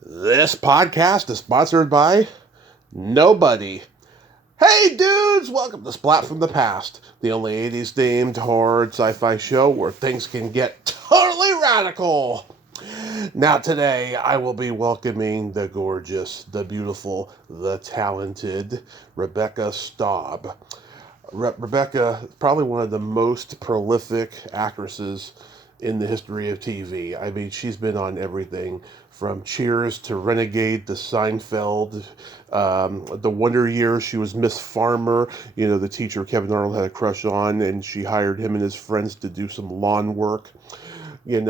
This podcast is sponsored by nobody. Hey dudes, welcome to Splat from the Past, the only 80s themed horror sci-fi show where things can get totally radical. Now today I will be welcoming the gorgeous, the beautiful, the talented Rebecca Staab. Rebecca is probably one of the most prolific actresses in the history of TV. I mean, she's been on everything from Cheers to Renegade to Seinfeld. The Wonder Years, she was Miss Farmer, the teacher Kevin Arnold had a crush on, and she hired him and his friends to do some lawn work. And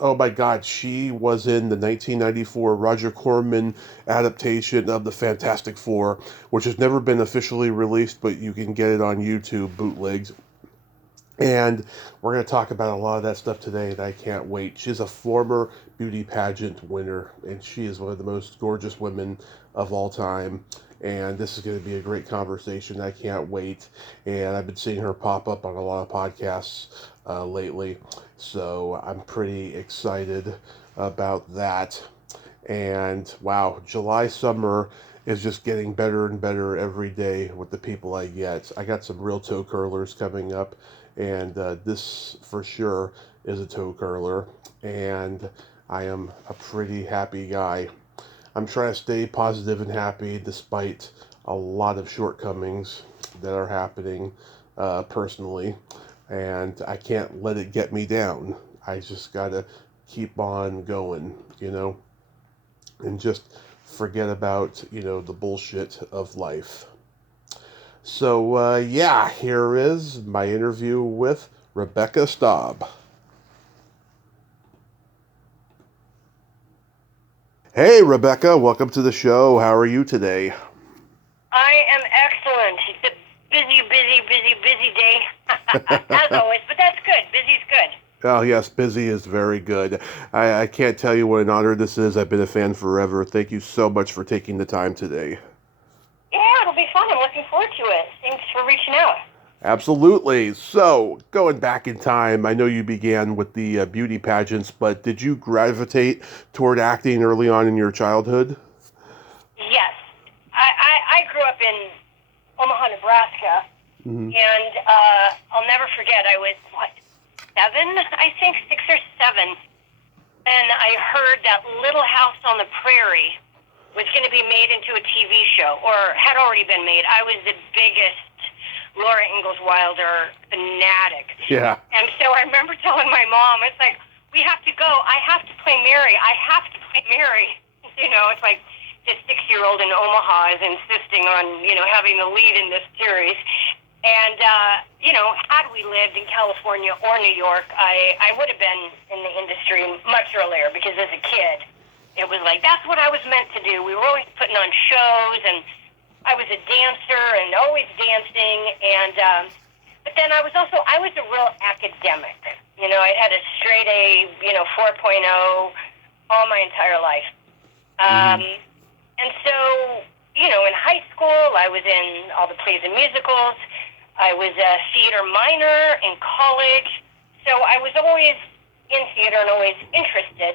oh my God, she was in the 1994 Roger Corman adaptation of the Fantastic Four, which has never been officially released, but you can get it on YouTube, bootlegs. And we're going to talk about a lot of that stuff today, and I can't wait. She's a former beauty pageant winner, and she is one of the most gorgeous women of all time. And this is going to be a great conversation. I can't wait. And I've been seeing her pop up on a lot of podcasts lately, so I'm pretty excited about that. And wow, July summer is just getting better and better every day with the people I get. I got some real toe curlers coming up, and this for sure is a toe curler, and I am a pretty happy guy. I'm trying to stay positive and happy despite a lot of shortcomings that are happening personally, and I can't let it get me down. I just gotta keep on going, and just forget about, the bullshit of life. So, yeah, here is my interview with Rebecca Staab. Hey, Rebecca, welcome to the show. How are you today? I am excellent. It's a busy day, as always, but that's good. Busy's good. Oh, yes, busy is very good. I can't tell you what an honor this is. I've been a fan forever. Thank you so much for taking the time today. Yeah, it'll be fun. I'm looking forward to it. Thanks for reaching out. Absolutely. So, going back in time, I know you began with the beauty pageants, but did you gravitate toward acting early on in your childhood? Yes. I grew up in Omaha, Nebraska, Mm-hmm. and I'll never forget, I was, 7, I think, 6 or 7, and I heard that Little House on the Prairie was going to be made into a TV show, or had already been made. I was the biggest Laura Ingalls Wilder fanatic. Yeah. And so I remember telling my mom, it's like, we have to go. I have to play Mary. I have to play Mary. It's like this 6-year-old in Omaha is insisting on, having the lead in this series. And, had we lived in California or New York, I would have been in the industry much earlier, because as a kid, it was like, that's what I was meant to do. We were always putting on shows, and I was a dancer and always dancing. And, but then I was a real academic. I had a straight A, 4.0 all my entire life. And so, in high school, I was in all the plays and musicals. I was a theater minor in college. So I was always in theater and always interested,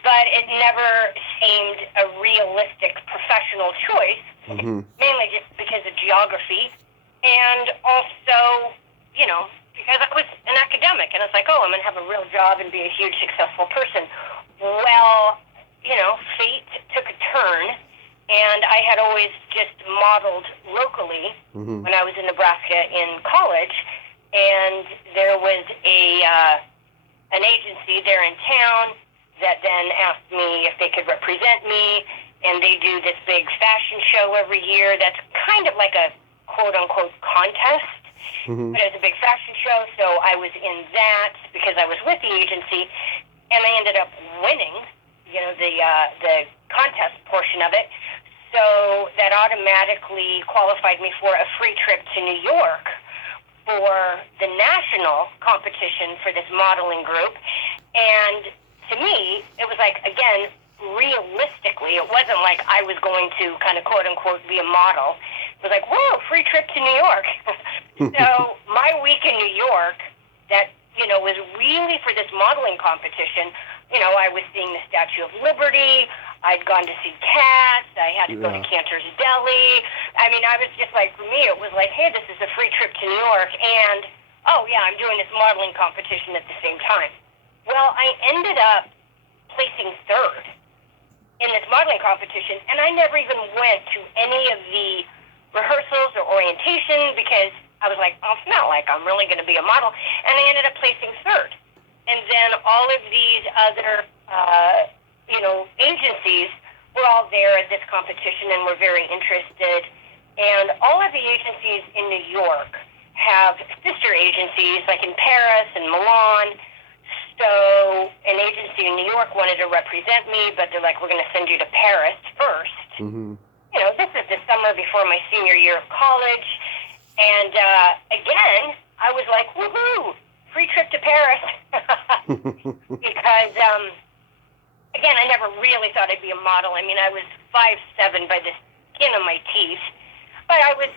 but it never seemed a realistic professional choice, mainly just because of geography. And also, because I was an academic, and it's like, oh, I'm going to have a real job and be a huge successful person. Well, fate took a turn, and I had always just modeled locally when I was in Nebraska in college, and there was an agency there in town that then asked me if they could represent me, and they do this big fashion show every year that's kind of like a quote-unquote contest. But it was a big fashion show, so I was in that because I was with the agency, and I ended up winning, the contest portion of it. So that automatically qualified me for a free trip to New York for the national competition for this modeling group. And to me, it was like, again, realistically, it wasn't like I was going to kind of quote-unquote be a model. It was like, whoa, free trip to New York. So my week in New York, that, was really for this modeling competition, I was seeing the Statue of Liberty. I'd gone to see Cats. I had to go to Yeah. Cantor's Deli. I mean, I was just like, for me, it was like, hey, this is a free trip to New York, and, oh, yeah, I'm doing this modeling competition at the same time. Well, I ended up placing third in this modeling competition, and I never even went to any of the rehearsals or orientation because I was like, oh, it's not like I'm really going to be a model, and I ended up placing third. And then all of these other, agencies were all there at this competition and were very interested. And all of the agencies in New York have sister agencies, like in Paris and Milan. So an agency in New York wanted to represent me, but they're like, we're going to send you to Paris first. Mm-hmm. This is the summer before my senior year of college. And again, I was like, woohoo, free trip to Paris. Because, again, I never really thought I'd be a model. I mean, I was 5'7" by the skin of my teeth. But I was,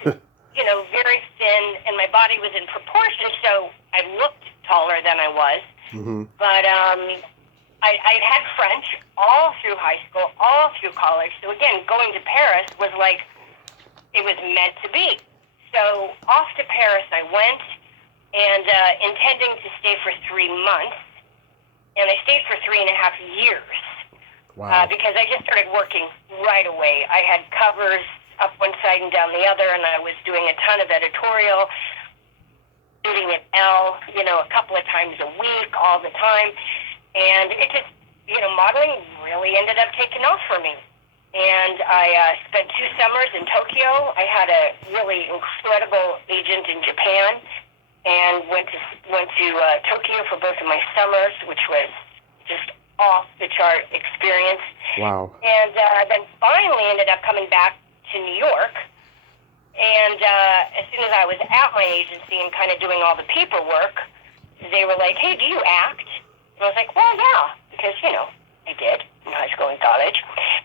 very thin, and my body was in proportion, so I looked taller than I was. Mm-hmm. But I'd had French all through high school, all through college. So, again, going to Paris was like, it was meant to be. So off to Paris I went, and intending to stay for 3 months. And I stayed for 3.5 years. Wow. Because I just started working right away. I had covers up one side and down the other, and I was doing a ton of editorial, shooting at Elle, a couple of times a week, all the time. And it just, modeling really ended up taking off for me. And I spent 2 summers in Tokyo. I had a really incredible agent in Japan, and went to Tokyo for both of my summers, which was just off the chart experience. Wow. And then finally ended up coming back to New York. And as soon as I was at my agency and kind of doing all the paperwork, they were like, hey, do you act? And I was like, well, yeah, because, I did in high school and college.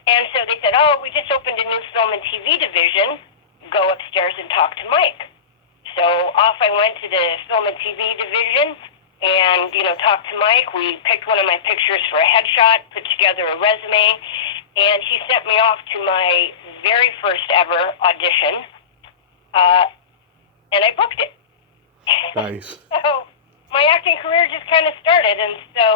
And so they said, oh, we just opened a new film and TV division. Go upstairs and talk to Mike. So off I went to the film and TV division and, talked to Mike. We picked one of my pictures for a headshot, put together a resume, and he sent me off to my very first ever audition, and I booked it. Nice. So my acting career just kind of started, and so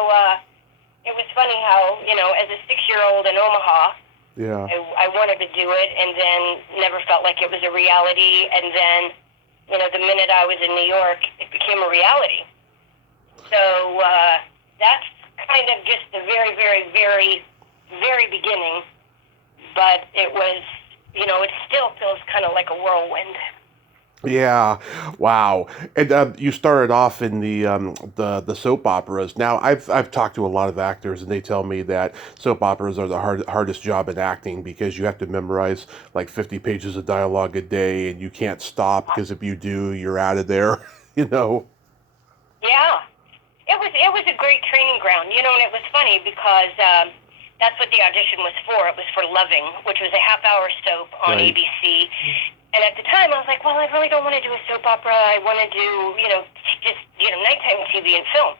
it was funny how, as a 6-year-old in Omaha, Yeah. I wanted to do it and then never felt like it was a reality, and then the minute I was in New York, it became a reality. So that's kind of just the very, very, very, very beginning. But it was, it still feels kind of like a whirlwind. Yeah, wow. And you started off in the soap operas. Now, I've talked to a lot of actors, and they tell me that soap operas are the hardest job in acting because you have to memorize like 50 pages of dialogue a day, and you can't stop because if you do, you're out of there. Yeah, it was a great training ground, and it was funny because that's what the audition was for. It was for Loving, which was a half-hour soap on Right. ABC. And at the time, I was like, well, I really don't want to do a soap opera. I want to do, just, nighttime TV and film.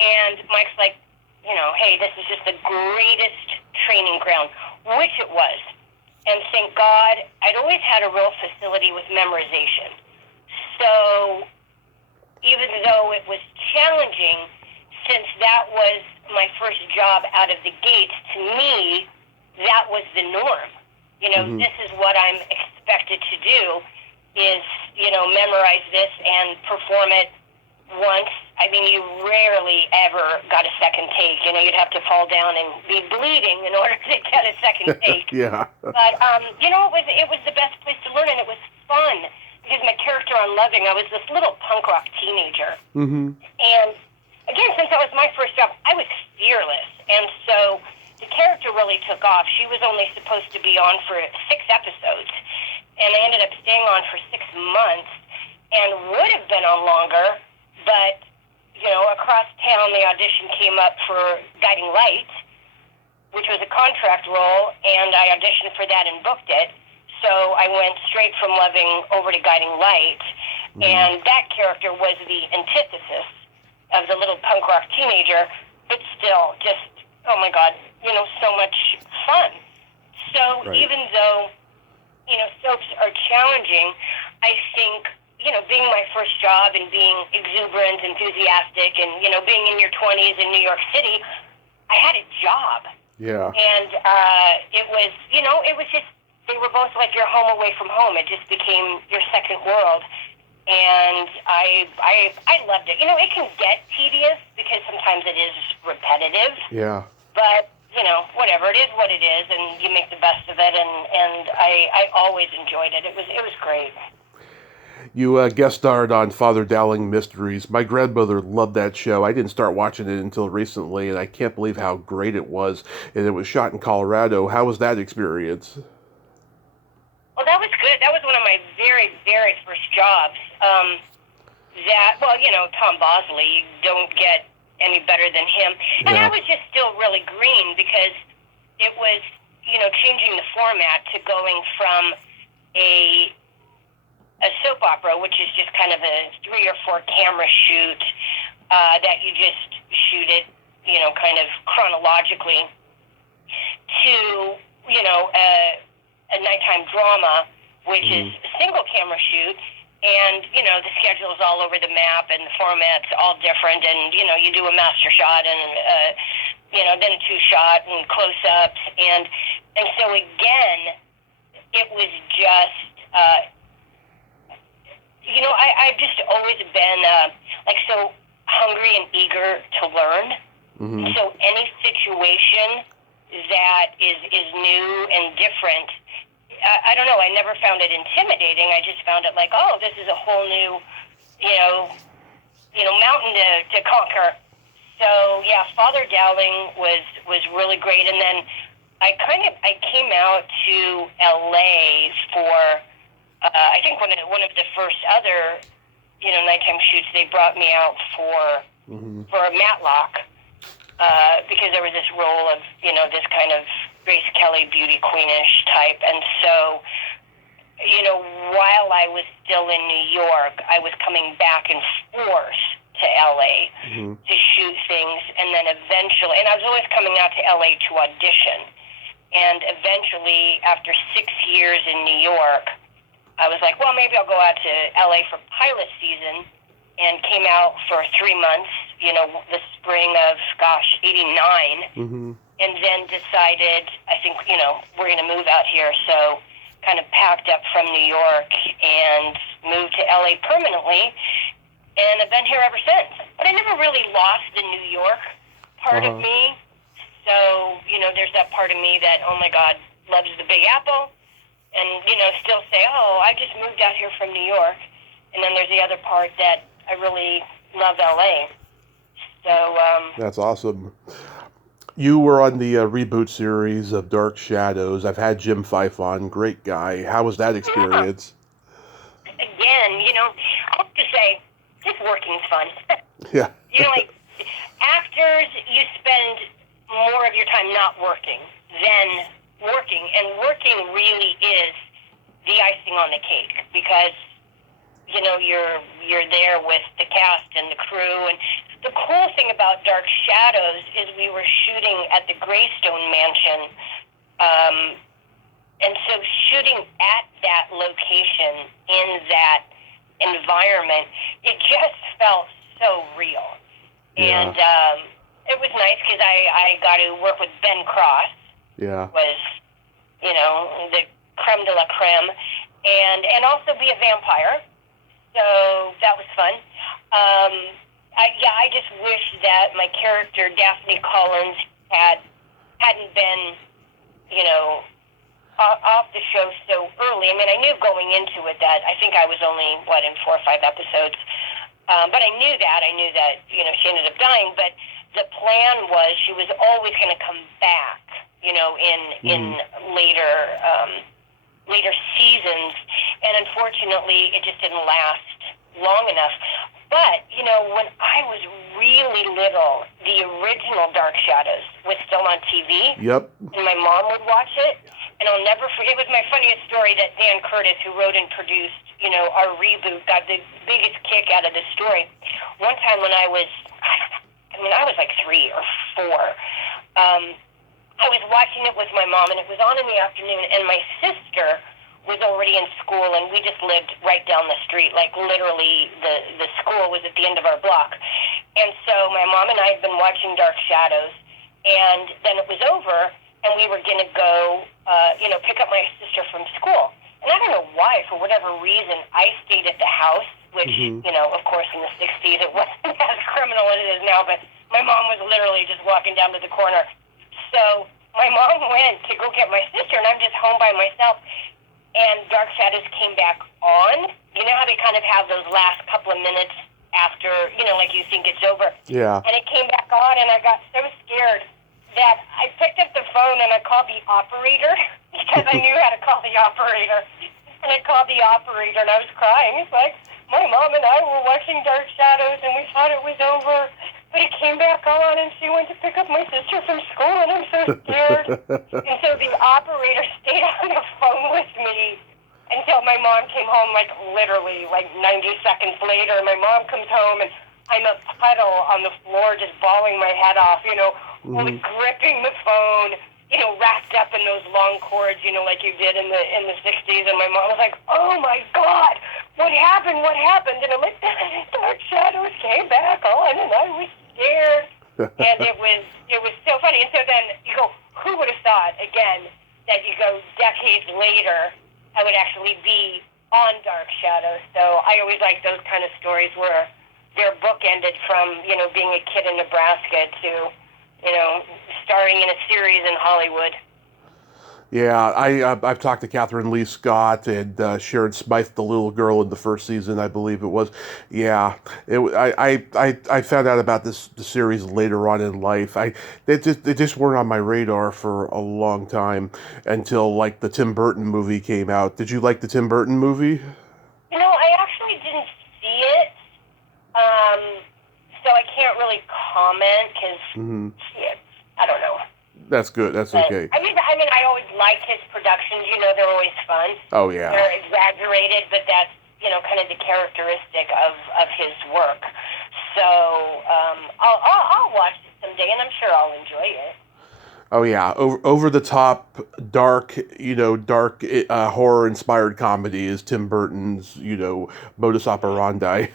And Mike's like, hey, this is just the greatest training ground, which it was. And thank God, I'd always had a real facility with memorization. So even though it was challenging, since that was my first job out of the gates, to me, that was the norm. This is what I'm expected to do is, memorize this and perform it once. I mean, you rarely ever got a second take. You'd have to fall down and be bleeding in order to get a second take. Yeah. But, it was the best place to learn, and it was fun because my character on Loving, I was this little punk rock teenager. Mm-hmm. And, again, since that was my first job, I was fearless. And so the character really took off. She was only supposed to be on for 6 episodes, and I ended up staying on for 6 months and would have been on longer, but, across town the audition came up for Guiding Light, which was a contract role, and I auditioned for that and booked it. So I went straight from Loving over to Guiding Light, and that character was the antithesis of the little punk rock teenager, but still just oh my God, so much fun. So Right. even though, soaps are challenging, I think, being my first job and being exuberant, enthusiastic, and, being in your 20s in New York City, I had a job. Yeah. And it was, it was just, they were both like your home away from home. It just became your second world. And I loved it. It can get tedious because sometimes it is repetitive. Yeah. But, whatever. It is what it is, and you make the best of it. And I always enjoyed it. It was great. You guest starred on Father Dowling Mysteries. My grandmother loved that show. I didn't start watching it until recently, and I can't believe how great it was. And it was shot in Colorado. How was that experience? Well, that was good. That was one of my very, very first jobs. Tom Bosley, you don't get any better than him. And Yeah. I was just still really green because it was, changing the format to going from a soap opera, which is just kind of a 3 or 4 camera shoot that you just shoot it, kind of chronologically, to, a nighttime drama, which is a single camera shoot. And, the schedule's all over the map and the format's all different. And, you do a master shot and, then a 2-shot and close-ups. And so, again, it was just, I've just always been, so hungry and eager to learn. Mm-hmm. So any situation that is new and different, I don't know, I never found it intimidating. I just found it like, oh, this is a whole new, mountain to conquer. So, yeah, Father Dowling was really great. And then I came out to L.A. for, I think one of the first other, nighttime shoots. They brought me out for a Matlock because there was this role of, this kind of Grace Kelly beauty queenish type. And so, while I was still in New York, I was coming back in force to L.A. To shoot things, and then eventually, and I was always coming out to L.A. to audition, and eventually, after 6 years in New York, I was like, well, maybe I'll go out to L.A. for pilot season, and came out for 3 months, the spring of, 89, and then decided, I think, we're going to move out here, so kind of packed up from New York and moved to L.A. permanently, and I've been here ever since. But I never really lost the New York part of me, so, there's that part of me that, oh my God, loves the Big Apple, and, still say, oh, I just moved out here from New York. And then there's the other part that I really love L.A. So, That's awesome. You were on the reboot series of Dark Shadows. I've had Jim Fife on. Great guy. How was that experience? Again, I have to say, just working's fun. Yeah. Actors, you spend more of your time not working than working, and working really is the icing on the cake because you're there with the cast and the crew. And the cool thing about Dark Shadows is we were shooting at the Greystone Mansion, and so shooting at that location in that environment, it just felt so real. Yeah. And it was nice because I got to work with Ben Cross. Yeah. Was, the creme de la creme, and also be a vampire. So that was fun. I just wish that my character Daphne Collins hadn't been, off the show so early. I mean, I knew going into it that I think I was only in 4 or 5 episodes, but I knew that she ended up dying. But the plan was she was always going to come back, in later seasons, and unfortunately, it just didn't last long enough. But, when I was really little, the original Dark Shadows was still on TV. Yep. And my mom would watch it, and I'll never forget. It was my funniest story that Dan Curtis, who wrote and produced, our reboot, got the biggest kick out of this story. One time when I was like 3 or 4, I was watching it with my mom, and it was on in the afternoon, and my sister was already in school, and we just lived right down the street. Like, literally, the school was at the end of our block. And so my mom and I had been watching Dark Shadows, and then it was over, and we were going to go, pick up my sister from school. And I don't know why, for whatever reason, I stayed at the house, which, of course, in the 60s, it wasn't as criminal as it is now, but my mom was literally just walking down to the corner. So my mom went to go get my sister, and I'm just home by myself. And Dark Shadows came back on. You know how they kind of have those last couple of minutes after, like you think it's over? Yeah. And it came back on, and I got so scared that I picked up the phone and I called the operator because I knew how to call the operator. And I called the operator, and I was crying. It's like, my mom and I were watching Dark Shadows, and we thought it was over. But it came back on, and she went to pick up my sister from school, and I'm so scared. And so the operator stayed on the phone with me until my mom came home, literally 90 seconds later. And my mom comes home, and I'm a puddle on the floor just bawling my head off, gripping the phone, wrapped up in those long cords, like you did in the 60s. And my mom was like, oh, my God, what happened? What happened? And I'm like, Dark Shadows came back on, and I was scared. And it was so funny. And so then you go, who would have thought, again, that you go decades later, I would actually be on Dark Shadows. So I always like those kind of stories where they're bookended from, being a kid in Nebraska to, starring in a series in Hollywood. Yeah, I've talked to Catherine Lee Scott and Sharon Smythe, the little girl in the first season, I believe it was. Yeah, I found out about the series later on in life. They just weren't on my radar for a long time until the Tim Burton movie came out. Did you like the Tim Burton movie? I actually didn't see it, so I can't really comment because I don't know. That's good. That's okay. I mean, I always like his productions. They're always fun. Oh yeah. They're exaggerated, but that's kind of the characteristic of his work. So I'll watch it someday, and I'm sure I'll enjoy it. Oh yeah, over the top, dark, horror inspired comedy is Tim Burton's, modus operandi.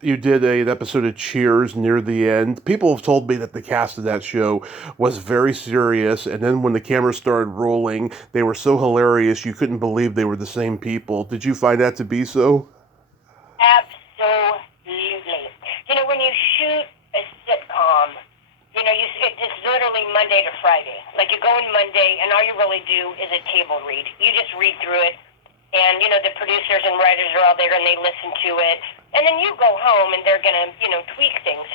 You did an episode of Cheers near the end. People have told me that the cast of that show was very serious, and then when the camera started rolling, they were so hilarious you couldn't believe they were the same people. Did you find that to be so? Absolutely. When you shoot a sitcom, it's literally Monday to Friday. Like, you go in Monday, and all you really do is a table read. You just read through it, and, the producers and writers are all there, and they listen to it. And then you go home, and they're going to, tweak things.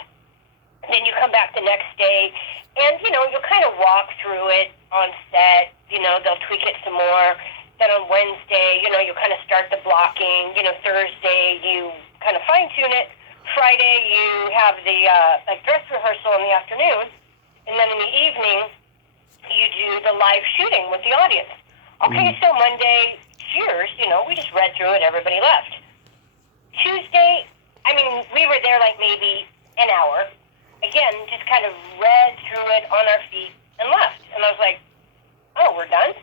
Then you come back the next day, and, you'll kind of walk through it on set. They'll tweak it some more. Then on Wednesday, you'll kind of start the blocking. Thursday, you kind of fine-tune it. Friday, you have the dress rehearsal in the afternoon. And then in the evening, you do the live shooting with the audience. Okay, so Monday, Cheers, we just read through it. Everybody left. Tuesday, we were there maybe an hour. Again, just kind of read through it on our feet and left. And I was like, oh, we're done?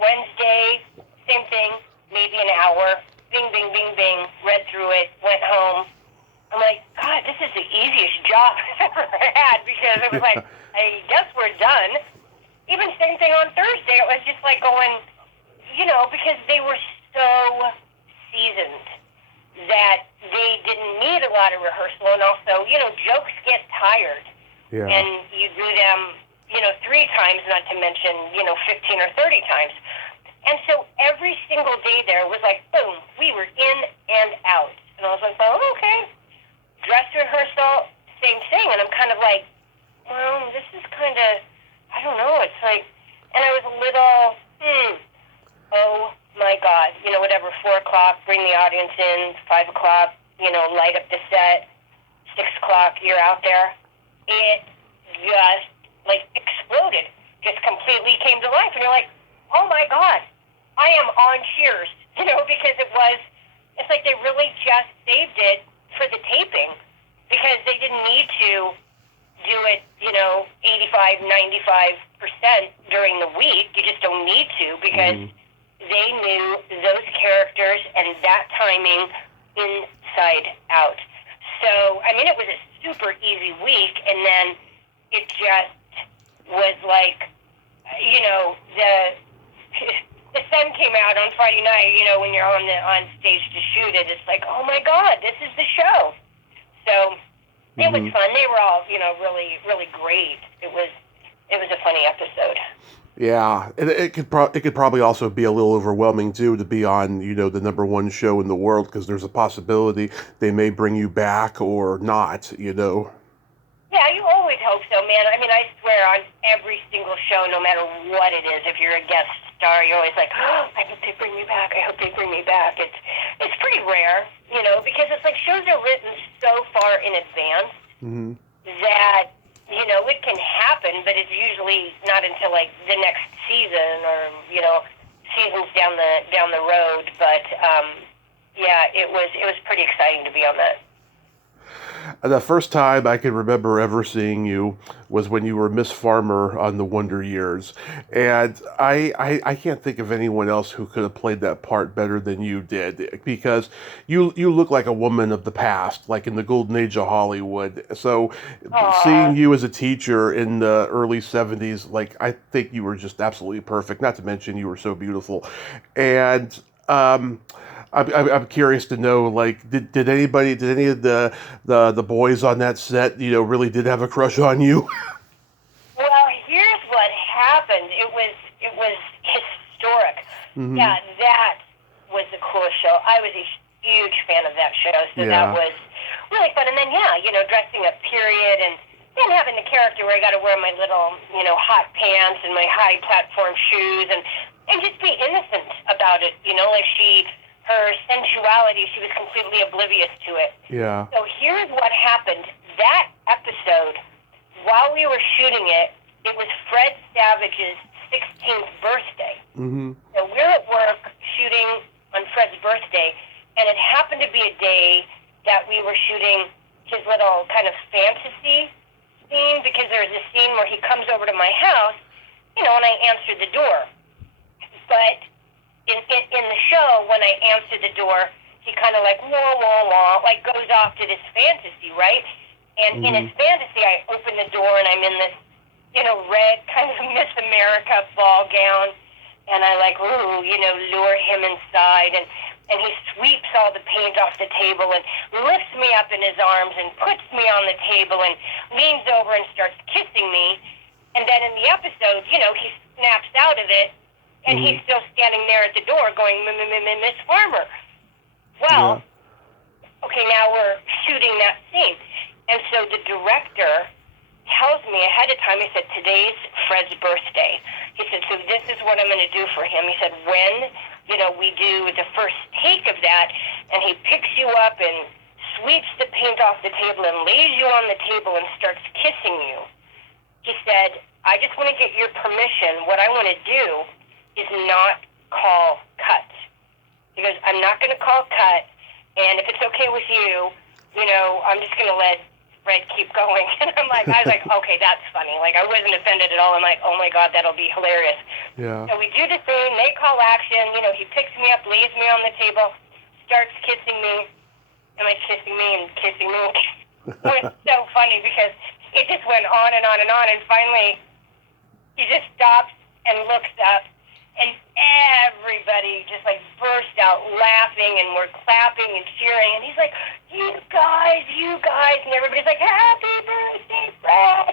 Wednesday, same thing, maybe an hour. Bing, bing, bing, bing. Read through it, went home. I'm like, God, this is the easiest job I've ever had, because it was like, I guess we're done. Even same thing on Thursday. It was just like going, because they were so seasoned that they didn't need a lot of rehearsal. And also, jokes get tired. Yeah. And you do them, 3 times, not to mention, 15 or 30 times. And so every single day there was like, boom, we were in and out. And I was like, oh, okay. Dress rehearsal, same thing. And I'm kind of like, well, this is kind of, I don't know. It's like, and I was a little, oh my God, whatever, 4 o'clock, bring the audience in, 5 o'clock, light up the set, 6 o'clock, you're out there. It just, exploded, just completely came to life. And you're like, oh my God, I am on Cheers, because it's like they really just saved it for the taping, because they didn't need to do it, 85, 95% during the week. You just don't need to because they knew those characters and that timing inside out. So, I mean, it was a super easy week, and then it just was like, the sun came out on Friday night, when you're on stage to shoot it. It's like, oh my God, this is the show. So it was fun. They were all, really, really great. It was a funny episode. Yeah, and it could probably also be a little overwhelming too to be on the #1 show in the world, because there's a possibility they may bring you back or not. Yeah, you always hope so, man. I mean, I swear on every single show, no matter what it is, if you're a guest star, you're always like, oh, I hope they bring me back. I hope they bring me back. It's pretty rare, because it's like shows are written so far in advance that it can happen, but it's usually not until like the next season or seasons down the road. But yeah, it was pretty exciting to be on that. The first time I can remember ever seeing you was when you were Miss Farmer on The Wonder Years. And I can't think of anyone else who could have played that part better than you did, because you look like a woman of the past, like in the golden age of Hollywood. So seeing you as a teacher in the early 70s, like, I think you were just absolutely perfect, not to mention you were so beautiful. And I'm curious to know, like, did any of the boys on that set, really did have a crush on you? Well, here's what happened. It was historic. Yeah, that was the coolest show. I was a huge fan of that show, so that was really fun. And then, dressing up period and then having the character where I got to wear my little, hot pants and my high platform shoes and just be innocent about it, her sensuality, she was completely oblivious to it. Yeah. So here's what happened. That episode, while we were shooting it, it was Fred Savage's 16th birthday. So we're at work shooting on Fred's birthday, and it happened to be a day that we were shooting his little kind of fantasy scene, because there's a scene where he comes over to my house, and I answered the door. But in the show, when I answer the door, he kind of like, wah, wah, wah, like goes off to this fantasy, right? And in his fantasy, I open the door and I'm in this, red kind of Miss America ball gown. And I like, lure him inside. And he sweeps all the paint off the table and lifts me up in his arms and puts me on the table and leans over and starts kissing me. And then in the episode, he snaps out of it. And he's still standing there at the door going, Miss Farmer. Well, okay, now we're shooting that scene. And so the director tells me ahead of time, he said, today's Fred's birthday. He said, so this is what I'm going to do for him. He said, when, we do the first take of that, and he picks you up and sweeps the paint off the table and lays you on the table and starts kissing you. He said, I just want to get your permission. What I want to do is not call cut. He goes, I'm not going to call cut, and if it's okay with you, I'm just going to let Fred keep going. And I was like, okay, that's funny. Like, I wasn't offended at all. I'm like, oh my God, that'll be hilarious. Yeah. So we do the scene, they call action, he picks me up, lays me on the table, starts kissing me, and kissing me and kissing me. It was so funny because it just went on and on and on, and finally he just stops and looks up, and everybody just burst out laughing, and we're clapping and cheering, and he's like, you guys, and everybody's like, happy birthday, Fred.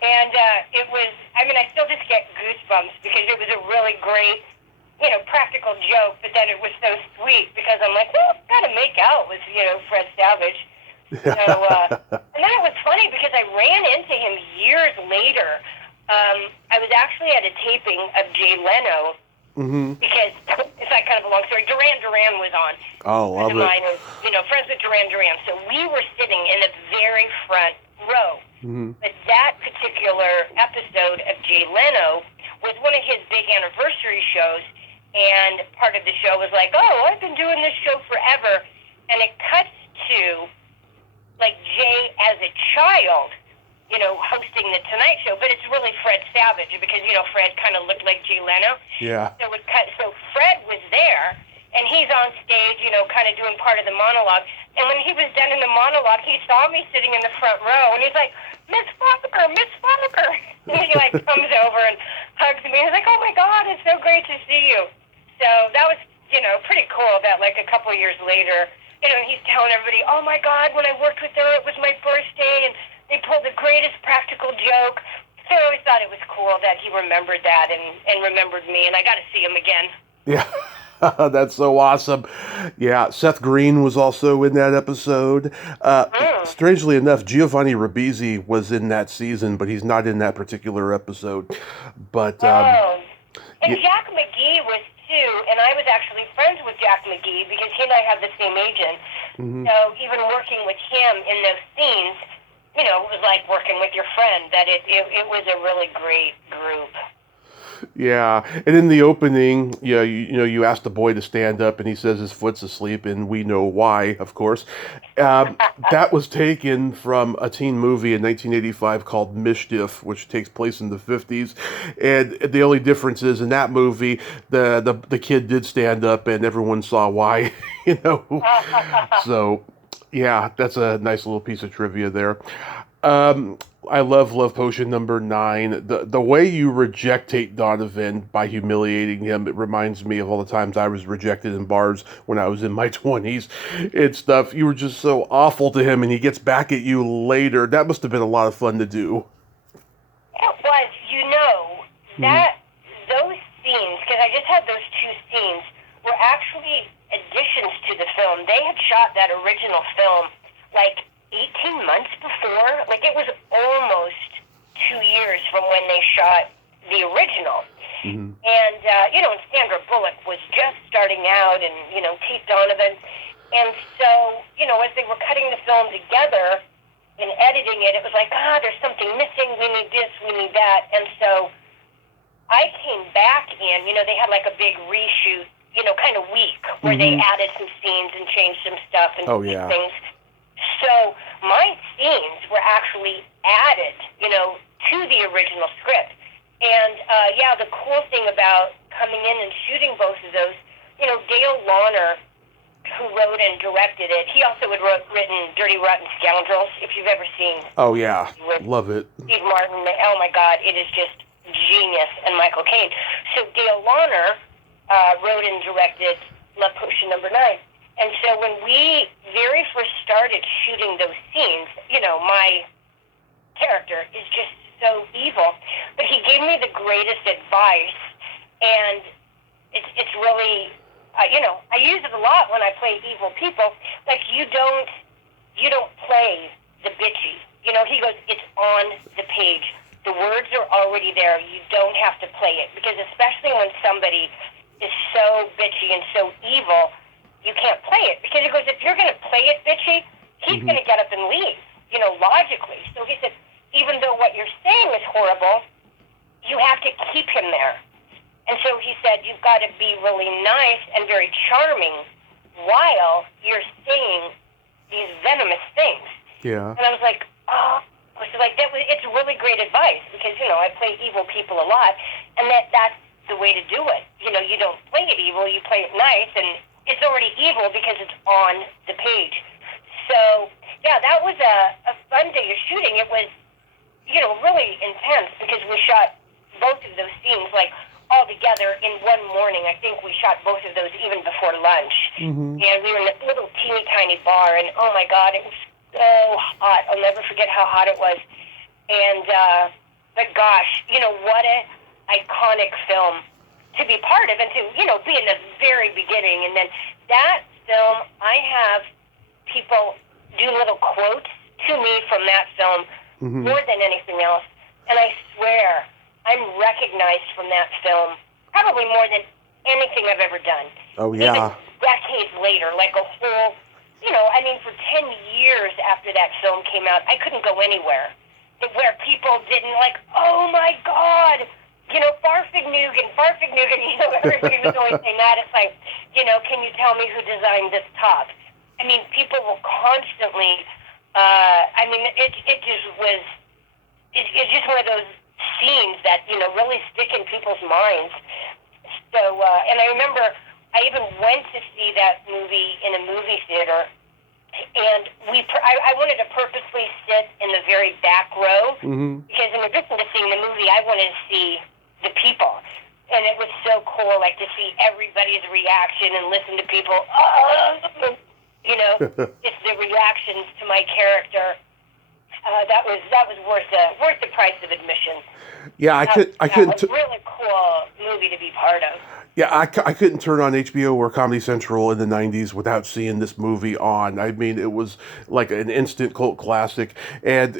And it was, I still just get goosebumps because it was a really great, practical joke, but then it was so sweet because I'm like, well, I've got to make out with, Fred Savage. So, and then it was funny because I ran into him years later. I was actually at a taping of Jay Leno, because it's like kind of a long story. Duran Duran was on. Oh, love it. Mine was, friends with Duran Duran. So we were sitting in the very front row. But that particular episode of Jay Leno was one of his big anniversary shows, and part of the show was like, oh, I've been doing this show forever. And it cuts to, Jay as a child, hosting the Tonight Show, but it's really Fred Savage because, Fred kind of looked like Jay Leno. Yeah. So Fred was there, and he's on stage, kind of doing part of the monologue. And when he was done in the monologue, he saw me sitting in the front row, and he's like, Miss Fokker, Miss Fokker. And he, comes over and hugs me. He's like, oh, my God, it's so great to see you. So that was, pretty cool that, a couple years later, he's telling everybody, oh, my God, when I worked with her, it was my birthday, and they pulled the greatest practical joke. So I always thought it was cool that he remembered that and remembered me, and I got to see him again. Yeah, that's so awesome. Yeah, Seth Green was also in that episode. Strangely enough, Giovanni Ribisi was in that season, but he's not in that particular episode. But Jack McGee was too, and I was actually friends with Jack McGee because he and I had the same agent. Mm-hmm. So even working with him in those scenes, it was like working with your friend. That it was a really great group. Yeah, and in the opening, you ask the boy to stand up, and he says his foot's asleep, and we know why, of course. That was taken from a teen movie in 1985 called Mischief, which takes place in the 50s. And the only difference is in that movie, the kid did stand up, and everyone saw why, So, yeah, that's a nice little piece of trivia there. I love Love Potion number 9. The way you reject Tate Donovan by humiliating him, it reminds me of all the times I was rejected in bars when I was in my 20s and stuff. You were just so awful to him, and he gets back at you later. That must have been a lot of fun to do. It was, that those scenes, because I just had those 2 scenes, were actually additions to the film. They had shot that original film, 18 months before. It was almost 2 years from when they shot the original. Mm-hmm. And, and Sandra Bullock was just starting out, and, Tate Donovan. And so, as they were cutting the film together and editing it, it was like, there's something missing. We need this, we need that. And so I came back in, they had a big reshoot, kind of week where they added some scenes and changed some stuff and things. So my scenes were actually added, to the original script. And, the cool thing about coming in and shooting both of those, Dale Launer, who wrote and directed it, he also had written Dirty Rotten Scoundrels, if you've ever seen. Oh, yeah. Love it. Steve Martin, oh, my God, it is just genius, and Michael Caine. So Dale Launer wrote and directed Love Potion number 9. And so when we very first started shooting those scenes, my character is just so evil. But he gave me the greatest advice, and it's really, I use it a lot when I play evil people. You don't play the bitchy. He goes, it's on the page. The words are already there. You don't have to play it. Because especially when somebody is so bitchy and so evil, you can't play it. Because he goes, if you're going to play it bitchy, he's going to get up and leave, logically. So he said, even though what you're saying is horrible, you have to keep him there. And so he said, you've got to be really nice and very charming while you're saying these venomous things. Yeah. And I was like, it's really great advice because, I play evil people a lot, and that's the way to do it. You don't play it evil, you play it nice, and it's already evil because it's on the page. So, yeah, that was a fun day of shooting. It was, really intense because we shot both of those scenes, all together in one morning. I think we shot both of those even before lunch. Mm-hmm. And we were in this little teeny tiny bar, and oh my God, it was so hot. I'll never forget how hot it was. And, but gosh, what an iconic film to be part of and to, be in the very beginning. And then that film, I have people do little quotes to me from that film more than anything else. And I swear, I'm recognized from that film probably more than anything I've ever done. Oh, yeah. Even decades later, a whole, for 10 years after that film came out, I couldn't go anywhere where people didn't oh my God, Farfignugan, everybody was always saying that. It's can you tell me who designed this top? People will constantly, it just was it's just one of those scenes that, really stick in people's minds. So, and I remember I even went to see that movie in a movie theater, and I wanted to purposely sit in the very back row, because in addition to seeing the movie, I wanted to see the people. And it was so cool, like, to see everybody's reaction and listen to people, it's the reactions to my character. That was worth the price of admission. Yeah, I couldn't. It was a really cool movie to be part of. Yeah, I couldn't turn on HBO or Comedy Central in the 90s without seeing this movie on. I mean, it was like an instant cult classic. And,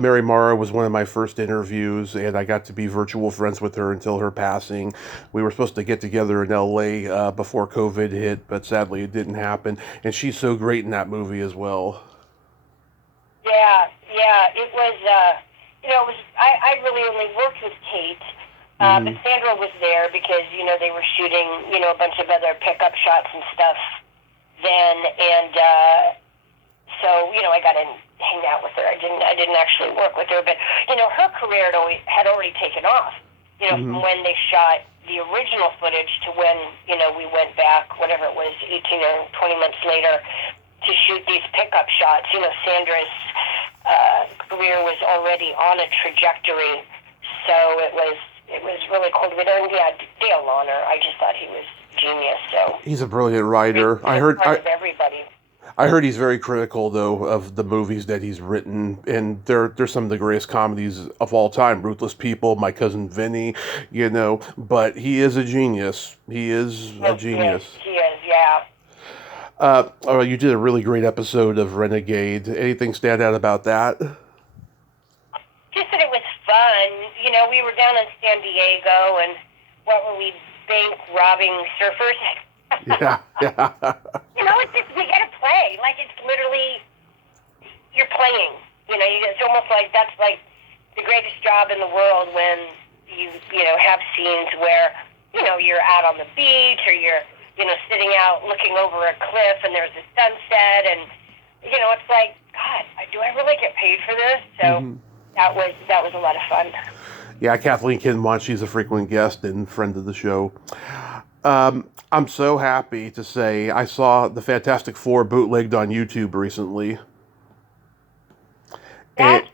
Mary Mara was one of my first interviews, and I got to be virtual friends with her until her passing. We were supposed to get together in LA before COVID hit, but sadly it didn't happen. And she's so great in that movie as well. Yeah, it was, I really only worked with Kate. But Sandra was there because, they were shooting, a bunch of other pickup shots and stuff then. And so, I got to hang out with her. I didn't actually work with her. But, her career had already taken off, from when they shot the original footage to when, we went back, whatever it was, 18 or 20 months later, to shoot these pickup shots. Sandra's career was already on a trajectory. So it was really cool to be there. And Dale Launer, I just thought he was genius. So he's a brilliant writer. Everybody. I heard he's very critical, though, of the movies that he's written, and they're some of the greatest comedies of all time. Ruthless People, My Cousin Vinny, but he is a genius. He is a genius. He is, yeah. You did a really great episode of Renegade. Anything stand out about that? Just that it was fun. We were down in San Diego, and what were we, bank robbing surfers? Yeah. It's just, we got to play. Like, it's literally, you're playing. It's almost like that's like the greatest job in the world when you have scenes where, you're out on the beach or you're, sitting out looking over a cliff and there's a sunset and, it's like, God, do I really get paid for this? So that was a lot of fun. Yeah, Kathleen Kinmont, she's a frequent guest and friend of the show. I'm so happy to say I saw the Fantastic Four bootlegged on YouTube recently. That's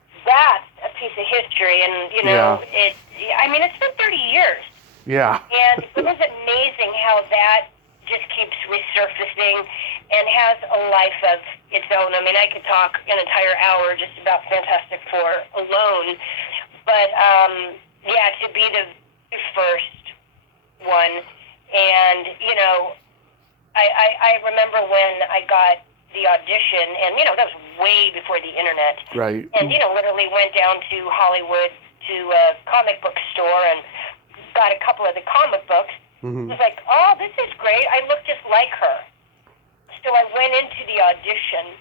a piece of history, and it's been 30 years. Yeah. And it was amazing how that just keeps resurfacing and has a life of its own. I mean, I could talk an entire hour just about Fantastic Four alone, but to be the first one, and I remember when I got the audition, and that was way before the internet, right? And literally went down to Hollywood to a comic book store and got a couple of the comic books. It was like, oh, this is great. I look just like her. So I went into the audition,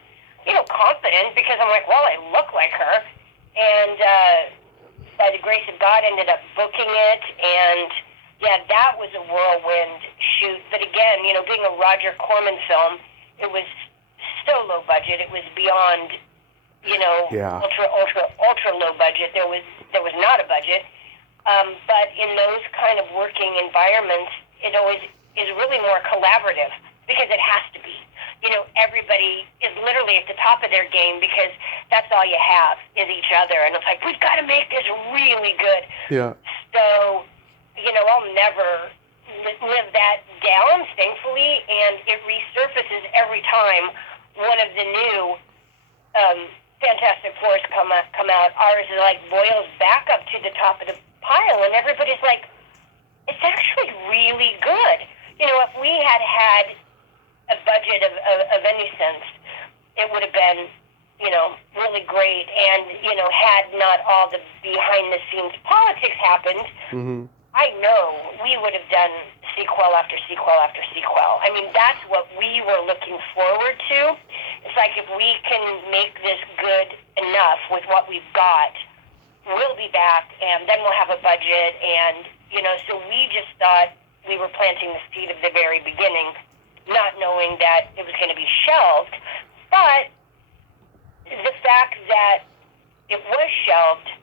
confident, because I'm like, well, I look like her. And by the grace of God, ended up booking it. And, that was a whirlwind shoot. But again, being a Roger Corman film, it was so low budget. It was beyond, ultra low budget. There was not a budget. But in those kind of working environments, it always is really more collaborative because it has to be. Everybody is literally at the top of their game because that's all you have is each other. And it's like, we've got to make this really good. Yeah. So, I'll never live that down, thankfully, and it resurfaces every time one of the new Fantastic Fours come out. Ours is like boils back up to the top of the pile, and everybody's like, it's actually really good. If we had a budget of any sense, it would have been, really great. And, had not all the behind-the-scenes politics happened, I know we would have done sequel after sequel after sequel. I mean, that's what we were looking forward to. It's like, if we can make this good enough with what we've got, we'll be back, and then we'll have a budget, and, so we just thought we were planting the seed at the very beginning, not knowing that it was going to be shelved. But the fact that it was shelved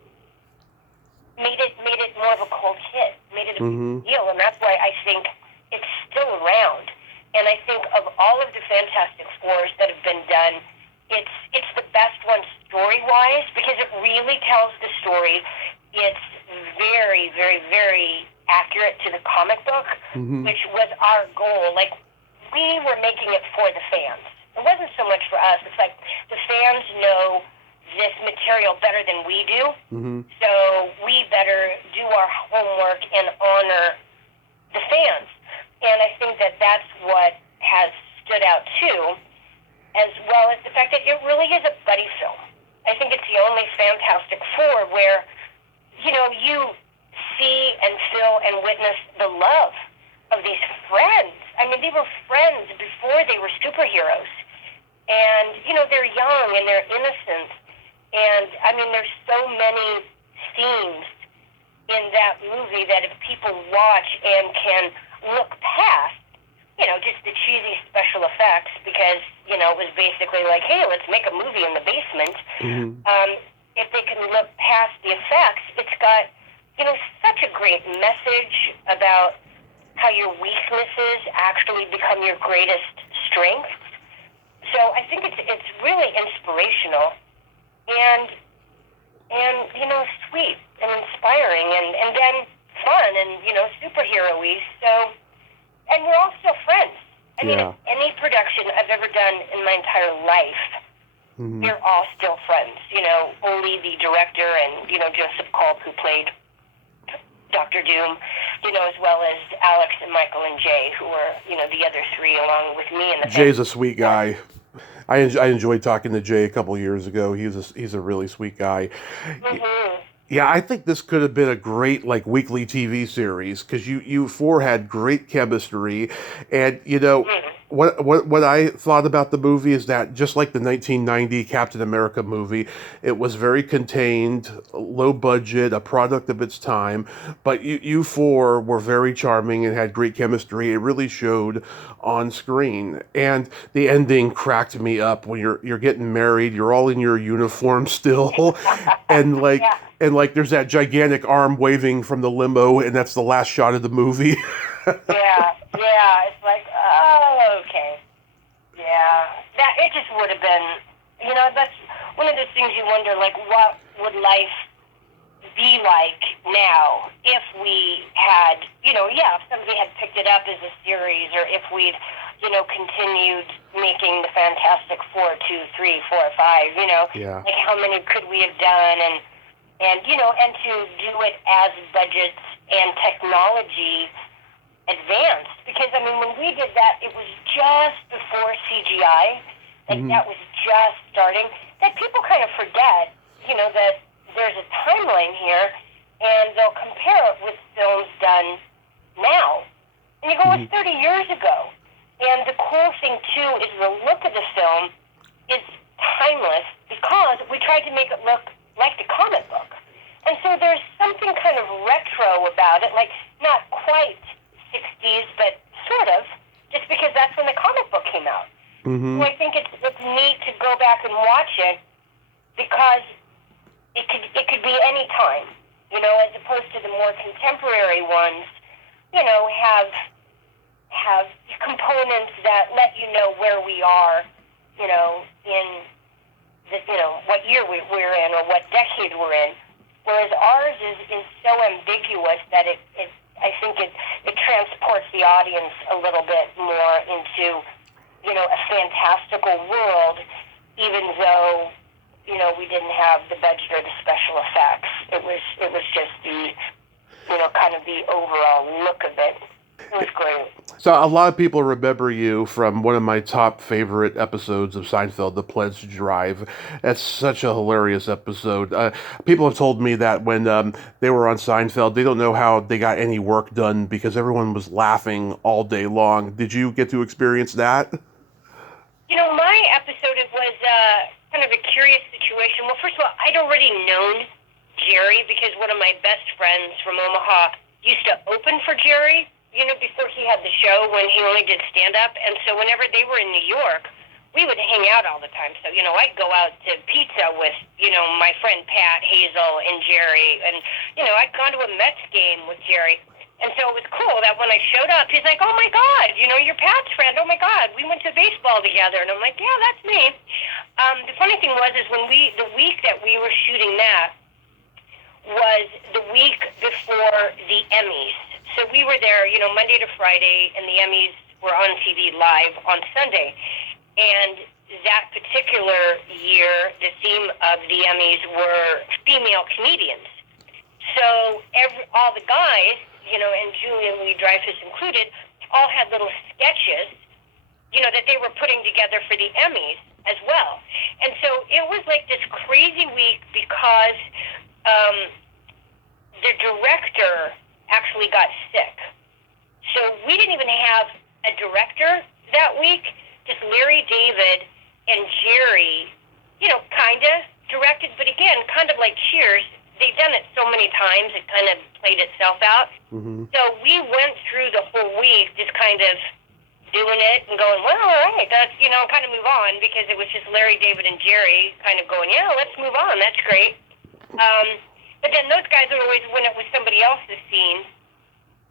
made it more of a cult hit, made it a Mm-hmm. big deal, and that's why I think it's still around. And I think of all of the Fantastic Fours that have been done, it's the best one story-wise because it really tells the story. It's very, very, very accurate to the comic book, Mm-hmm. which was our goal. Like, we were making it for the fans. It wasn't so much for us. It's like the fans know this material better than we do, Mm-hmm. so we better do our homework and honor the fans. And I think that that's what has stood out too, as well as the fact that it really is a buddy film. I think it's the only Fantastic Four where, you see and feel and witness the love of these friends. I mean, they were friends before they were superheroes. And, they're young and they're innocent. And, I mean, there's so many scenes in that movie that if people watch and can look past, just the cheesy special effects because, it was basically like, hey, let's make a movie in the basement. Mm-hmm. If they can look past the effects, it's got, such a great message about how your weaknesses actually become your greatest strengths. So I think it's really inspirational and sweet and inspiring and then fun and, superhero-y. So, and we're all still friends. I mean, any production I've ever done in my entire life, Mm-hmm. they're all still friends. Only the director and, Joseph Culp, who played Dr. Doom, as well as Alex and Michael and Jay, who were, the other three along with me in the Jay's a sweet guy. I enjoyed talking to Jay a couple years ago. He's a really sweet guy. Mm-hmm. Yeah, I think this could have been a great weekly TV series because you four had great chemistry, and what I thought about the movie is that just like the 1990 Captain America movie, it was very contained, low budget, a product of its time, but you four were very charming and had great chemistry. It really showed on screen, and the ending cracked me up when you're getting married. You're all in your uniform still, and Yeah. and there's that gigantic arm waving from the limo, and that's the last shot of the movie. Yeah. It's like, oh, okay. Yeah. That it just would have been, that's one of those things you wonder, like, what would life be like now if we had, if somebody had picked it up as a series, or if we'd, continued making the Fantastic Four, 2, 3, 4, 5, Yeah. like how many could we have done, and to do it as budgets and technology advanced. Because, I mean, when we did that, it was just before CGI. Like, Mhm. that was just starting. That people kind of forget, that there's a timeline here, and they'll compare it with films done now. And you go, it's 30 years ago. And the cool thing, too, is the look of the film is timeless because we tried to make it look like the comic book. And so there's something kind of retro about it, like not quite 60s, but sort of, just because that's when the comic book came out. Mm-hmm. So I think it's neat to go back and watch it because it could be any time, as opposed to the more contemporary ones, have components that let you know where we are, in the, what year we're in or what decade we're in. Whereas ours is so ambiguous that I think it transports the audience a little bit more into, a fantastical world, even though, we didn't have the budget or the special effects. It was just the, kind of the overall look of it. It was great. So a lot of people remember you from one of my top favorite episodes of Seinfeld, The Pledge Drive. That's such a hilarious episode. People have told me that when they were on Seinfeld, they don't know how they got any work done because everyone was laughing all day long. Did you get to experience that? My episode, it was kind of a curious situation. Well, first of all, I'd already known Jerry because one of my best friends from Omaha used to open for Jerry, before he had the show when he only did stand-up. And so whenever they were in New York, we would hang out all the time. So, I'd go out to pizza with, my friend Pat, Hazel, and Jerry. And, I'd gone to a Mets game with Jerry. And so it was cool that when I showed up, he's like, oh, my God, you're Pat's friend. Oh, my God, we went to baseball together. And I'm like, yeah, that's me. The funny thing was when the week that we were shooting that was the week before the Emmys. So we were there, Monday to Friday, and the Emmys were on TV live on Sunday. And that particular year, the theme of the Emmys were female comedians. So all the guys, and Julia Louis-Dreyfus included, all had little sketches, that they were putting together for the Emmys as well. And so it was like this crazy week because the director actually got sick. So we didn't even have a director that week. Just Larry David and Jerry, kind of directed, but again, kind of like Cheers, they've done it so many times, it kind of played itself out. Mm-hmm. So we went through the whole week just kind of doing it and going, well, all right, that's, kind of move on, because it was just Larry David and Jerry kind of going, yeah, let's move on, that's great. But then those guys would always, when it was somebody else's scene,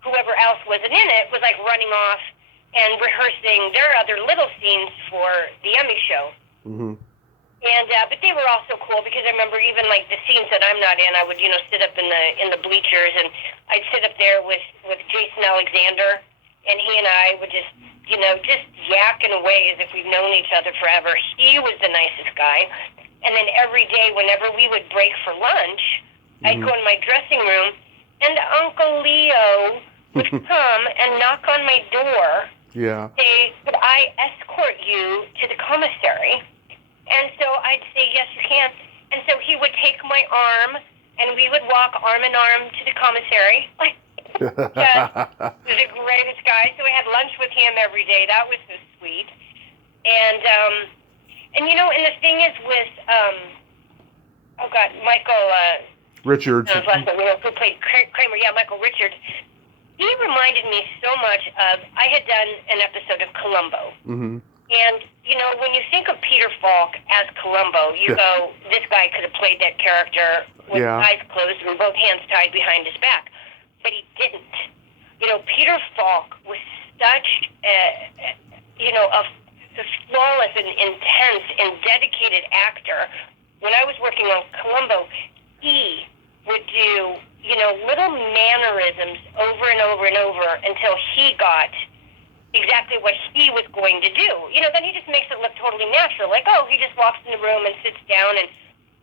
whoever else wasn't in it was like running off and rehearsing their other little scenes for the Emmy show. Mm-hmm. And but they were also cool, because I remember even like the scenes that I'm not in, I would sit up in the bleachers, and I'd sit up there with Jason Alexander, and he and I would just yakking away as if we've known each other forever. He was the nicest guy. And then every day, whenever we would break for lunch, I'd go in my dressing room, and Uncle Leo would come and knock on my door. Yeah. Say, could I escort you to the commissary? And so I'd say, yes, you can. And so he would take my arm, and we would walk arm in arm to the commissary. He was the greatest guy. So I had lunch with him every day. That was so sweet. And and the thing is with, Michael... Richards. Who played Kramer. Yeah, Michael Richards. He reminded me so much of, I had done an episode of Columbo. Mm-hmm. And, when you think of Peter Falk as Columbo, you go, this guy could have played that character with his eyes closed and both hands tied behind his back. But he didn't. Peter Falk was such a flawless and intense and dedicated actor. When I was working on Columbo, he would do, little mannerisms over and over and over until he got exactly what he was going to do. Then he just makes it look totally natural. Like, oh, he just walks in the room and sits down and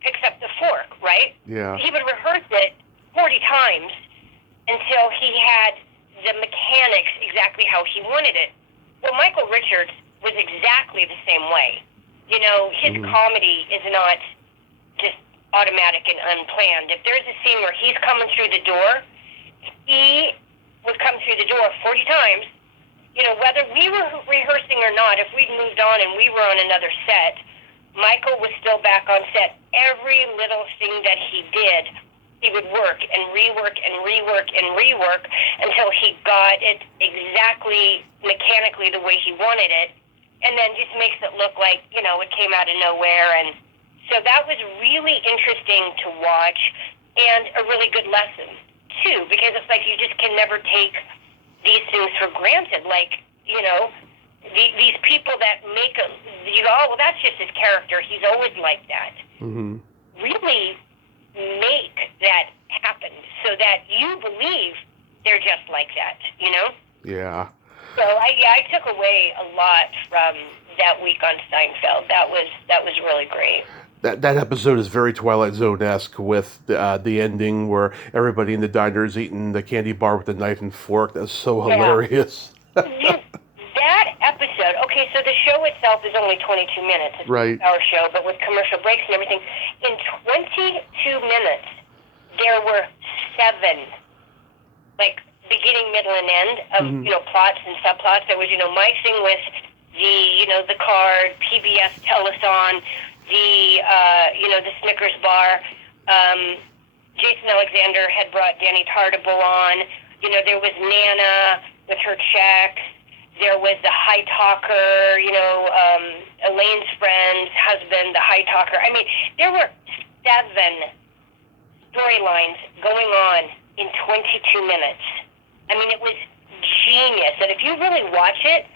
picks up the fork, right? Yeah. He would rehearse it 40 times until he had the mechanics exactly how he wanted it. Well, Michael Richards was exactly the same way. His comedy is not just automatic and unplanned. If there's a scene where he's coming through the door, he would come through the door 40 times. Whether we were rehearsing or not, if we'd moved on and we were on another set, Michael was still back on set. Every little thing that he did, he would work and rework and rework and rework until he got it exactly mechanically the way he wanted it, and then just makes it look like, it came out of nowhere. And so that was really interesting to watch, and a really good lesson, too, because it's like you just can never take these things for granted. Like, these people that make you go, oh, well, that's just his character. He's always like that. Mm-hmm. Really make that happen so that you believe they're just like that, Yeah. So I took away a lot from that week on Seinfeld. That was really great. That episode is very Twilight Zone-esque, with the ending where everybody in the diner is eating the candy bar with a knife and fork. That's so hilarious. That episode, okay, so the show itself is only 22 minutes. It's right. Our show, but with commercial breaks and everything. In 22 minutes, there were 7, beginning, middle, and end of, plots and subplots. There was, my thing with the card, PBS telethon, the Snickers bar. Jason Alexander had brought Danny Tartable on. There was Nana with her checks. there was the high talker, Elaine's friend's husband, the high talker. I mean, there were 7 storylines going on in 22 minutes. I mean, it was genius. And if you really watch it,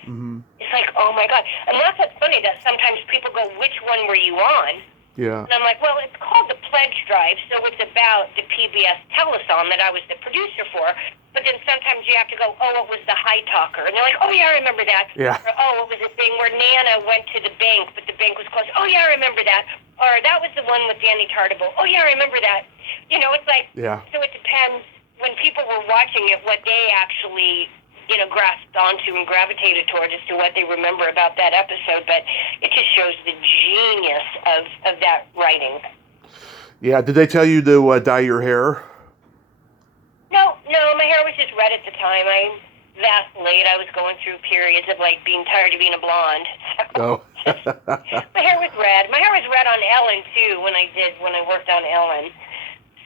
it's like, oh my God. And that's what's funny, that sometimes people go, which one were you on? Yeah. And I'm like, well, it's called the Pledge Drive, so it's about the PBS telethon that I was the producer for. But then sometimes you have to go, oh, it was the high talker. And they're like, oh, yeah, I remember that. Yeah. Or, oh, it was a thing where Nana went to the bank, but the bank was closed. Oh, yeah, I remember that. Or that was the one with Danny Tartable. Oh, yeah, I remember that. It's like, so it depends. When people were watching it, what they actually grasped onto and gravitated toward as to what they remember about that episode. But it just shows the genius of that writing. Yeah, did they tell you to dye your hair? No, my hair was just red at the time. I vacillated. I was going through periods of being tired of being a blonde. Oh. My hair was red. My hair was red on Ellen too when I worked on Ellen.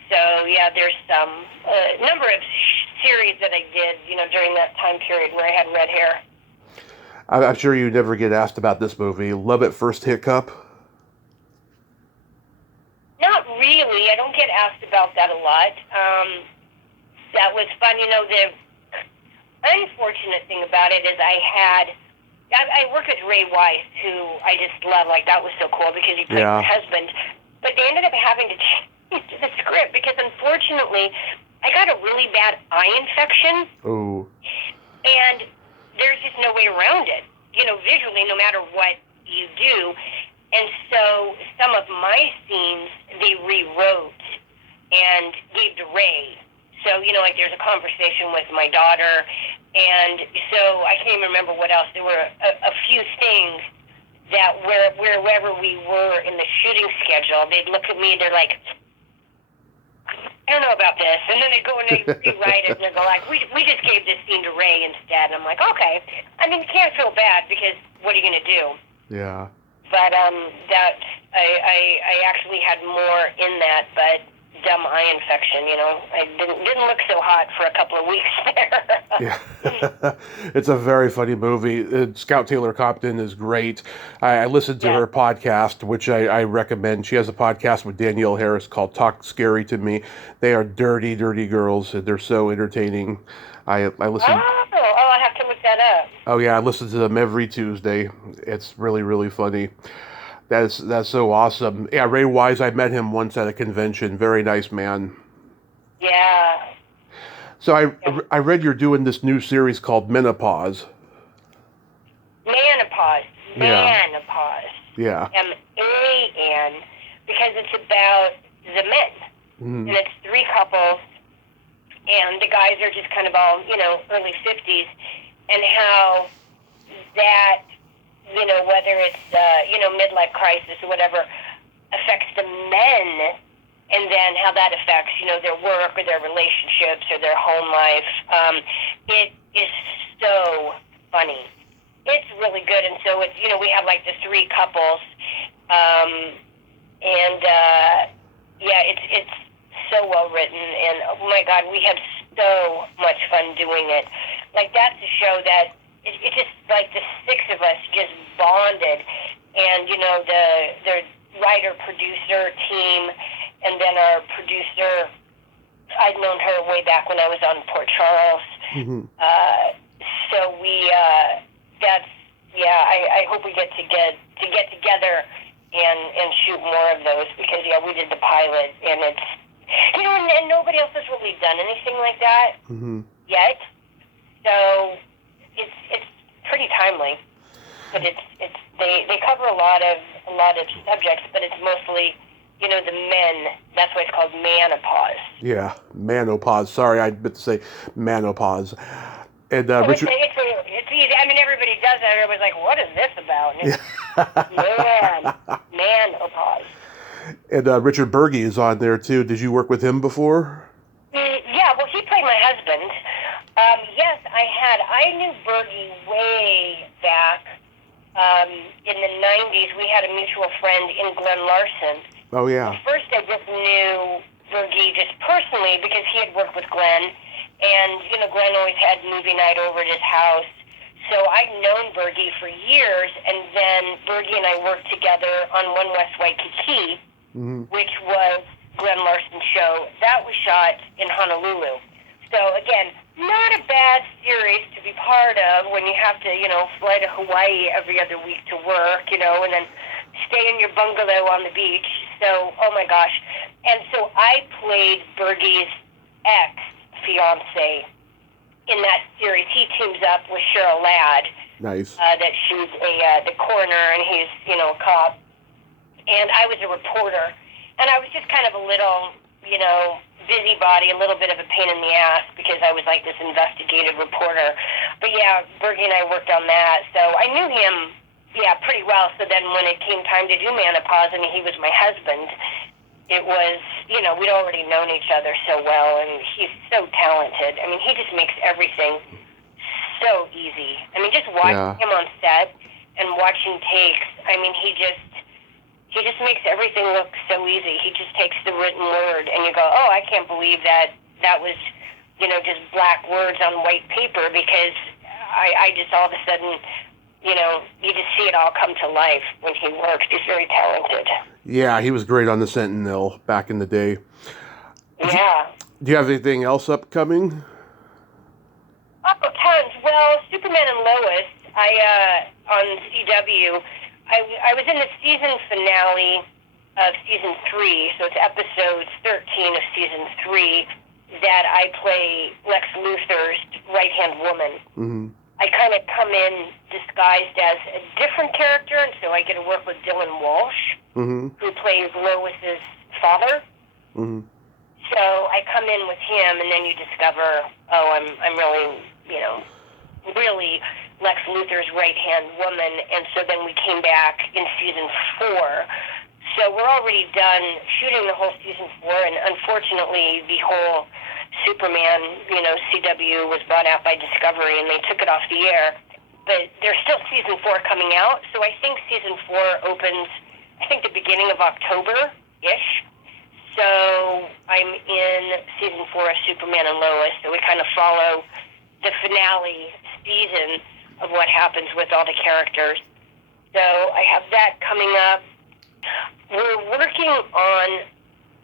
So yeah, there's some number of series that I did, during that time period where I had red hair. I'm sure you never get asked about this movie. Love at First Hiccup? Not really. I don't get asked about that a lot. That was fun. The unfortunate thing about it is I worked with Ray Weiss, who I just love. That was so cool because he played my husband. But they ended up having to change the script because, unfortunately, I got a really bad eye infection. Oh. And there's just no way around it, visually, no matter what you do. And so some of my scenes, they rewrote and gave to Ray. So, there's a conversation with my daughter. And so I can't even remember what else. There were a few things that wherever we were in the shooting schedule, they'd look at me, they're like, I don't know about this. And then they go and they rewrite it, and they go we just gave this scene to Ray instead. And I'm like, okay. I mean, you can't feel bad because what are you going to do? Yeah. But that I actually had more in that, but dumb eye infection, I didn't look so hot for a couple of weeks there. Yeah. It's a very funny movie. Scout Taylor Compton is great. I listened to her podcast, which I recommend. She has a podcast with Danielle Harris called Talk Scary to Me. They are dirty, dirty girls, and they're so entertaining. I listen. I'll have to look that up. Oh yeah, I listen to them every Tuesday. It's really, really funny. That's so awesome. Yeah, Ray Wise, I met him once at a convention. Very nice man. Yeah. So I read you're doing this new series called Menopause. Menopause. Yeah. M-A-N, because it's about the men. And it's 3 couples, and the guys are just kind of all, early 50s, and how that, whether it's, midlife crisis or whatever, affects the men, and then how that affects, their work or their relationships or their home life. It is so funny. It's really good, and so it's, we have the 3 couples, it's so well written, and oh my God, we have so much fun doing it. That's a show that it just the 6 of us just bonded, and the writer producer team, and then our producer, I'd known her way back when I was on Port Charles. So we I hope we get together and shoot more of those, because we did the pilot, and it's and nobody else has really done anything like that yet. So it's pretty timely, but they cover a lot of subjects, but it's mostly the men. That's why it's called menopause. Yeah, menopause. Sorry, I meant to say menopause. And Richard. It's easy. I mean, everybody does that. Everybody's like, "What is this about?" Menopause. And Richard Berge is on there too. Did you work with him before? Yeah, well, he played my husband. Yes, I had. I knew Berge way back in the 90s. We had a mutual friend in Glenn Larson. Oh, yeah. At first, I just knew Berge just personally because he had worked with Glenn. And, Glenn always had movie night over at his house. So I'd known Bergie for years, and then Bergie and I worked together on One West Waikiki, which was Glenn Larson's show. That was shot in Honolulu. So again, not a bad series to be part of when you have to, fly to Hawaii every other week to work, and then stay in your bungalow on the beach. So, oh my gosh. And so I played Bergie's ex-fiance in that series. He teams up with Cheryl Ladd. Nice. That she's the coroner, and he's, a cop. And I was a reporter. And I was just kind of a little, busybody, a little bit of a pain in the ass, because I was like this investigative reporter. But yeah, Bergie and I worked on that. So I knew him, pretty well. So then when it came time to do Menopause and he was my husband, it was, we'd already known each other so well, and he's so talented. I mean, he just makes everything so easy. I mean, just watching him on set and watching takes, I mean, he just makes everything look so easy. He just takes the written word, and you go, oh, I can't believe that was, just black words on white paper, because I just all of a sudden, you just see it all come to life when he works. He's very talented. Yeah, he was great on The Sentinel back in the day. Yeah. Do you have anything else upcoming? Oh, tons. Well, Superman and Lois, on CW, I was in the season finale of season 3, so it's episode 13 of season 3, that I play Lex Luthor's right-hand woman. Mm-hmm. I kind of come in disguised as a different character, and so I get to work with Dylan Walsh, who plays Lois's father. Mm-hmm. So I come in with him, and then you discover, I'm really, really Lex Luthor's right-hand woman. And so then we came back in season 4. So we're already done shooting the whole season 4, and unfortunately the whole Superman, CW was bought out by Discovery, and they took it off the air. But there's still season 4 coming out, so I think season 4 opens, the beginning of October-ish. So I'm in season 4 of Superman and Lois, so we kind of follow the finale season of what happens with all the characters. So I have that coming up.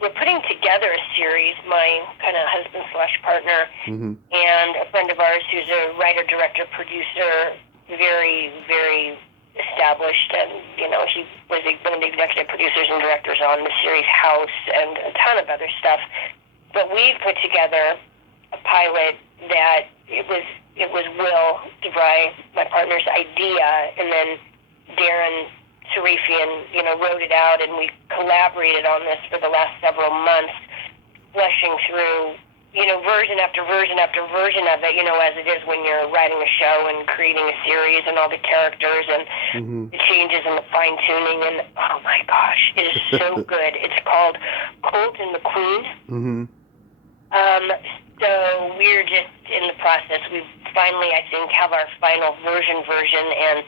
We're putting together a series, my kind of husband/partner, and a friend of ours who's a writer, director, producer, very, very established, and, he was one of the executive producers and directors on the series House and a ton of other stuff. But we've put together a pilot that it was Will DeVry, my partner's idea, and then Darren Sarifian, wrote it out, and we collaborated on this for the last several months, fleshing through, version after version after version of it, as it is when you're writing a show and creating a series and all the characters and the changes and the fine-tuning, and oh my gosh, it is so good. It's called Colt and the Queen. So we're just in the process. We finally, I think, have our final version, and